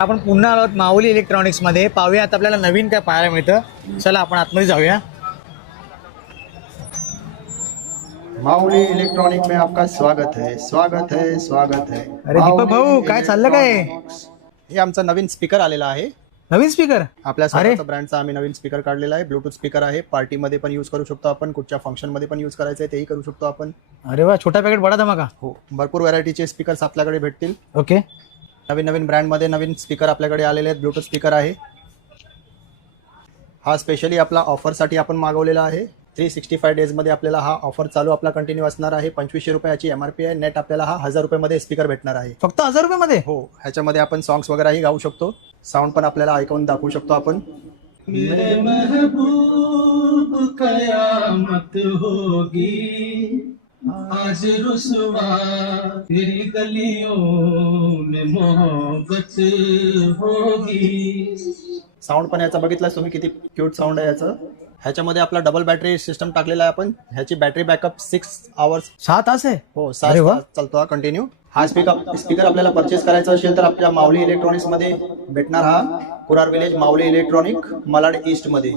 आपण पुन्हा आलो माऊली इलेक्ट्रॉनिक्स मध्ये. पाहूया आता आपल्याला नवीन काय पाहायला मिळतं. चला आपण आतमध्ये जाऊया. माऊली इलेक्ट्रॉनिक में आपका स्वागत है, स्वागत है, स्वागत है. अरे दीपक भाऊ, काय चाललं काय? हे आमचा नवीन स्पीकर आलेला आहे. नवीन स्पीकर आपल्या स्वतःचा ब्रँडचा आम्ही नवीन स्पीकर काढलेला आहे. ब्लूटूथ स्पीकर आहे. पार्टीमध्ये पण यूज करू शकतो आपण, कुठच्या फंक्शन मध्ये पण यूज करायचं आहे तेही करू शकतो आपण. अरे वा, छोटा पॅकेट बडा धमाका. हो, भरपूर व्हरायटीचे स्पीकर्स आपल्याकडे भेटतील. ओके, नवीन नवीन ब्रँडमध्ये नवीन स्पीकर आपल्याकडे आलेले आहेत. ब्लूटूथ स्पीकर आहे. हा स्पेशली आपला ऑफरसाठी आपण मागवलेला आहे. 365 डेजमध्ये आपल्याला हा ऑफर चालू आपला कंटिन्यू असणार आहे. 2500 रुपयाची MRP आहे. नेट आपल्याला हा 1000 रुपयामध्ये स्पीकर भेटणार आहे. फक्त 1000 रुपयामध्ये? हो, ह्याच्यामध्ये आपण सॉंग्स वगैरेही गाऊ शकतो. साऊंड पण आपल्याला ऐकून दाखवू शकतो आपण. मेरे महबूब कयामत होगी आज रुसवा तेरी गलियों में मोहब्बत होगी. साऊंड पण याचा बघितला तुम्ही किती क्यूट साऊंड आहे याचं. ह्याच्यामध्ये आपला डबल बॅटरी सिस्टम टाकलेला आहे आपण. ह्याची बॅटरी बॅकअप 6 आवर्स. 6 तास आहे? हो, अरे वा. 6 तास चालतो हा कंटिन्यू. हा स्पीकर आपल्याला परचेस करायचा असेल तर आपल्या माऊली इलेक्ट्रॉनिक्स मध्ये भेटणार. हा कुरार विलेज माऊली इलेक्ट्रॉनिक, मलाड ईस्ट मध्ये.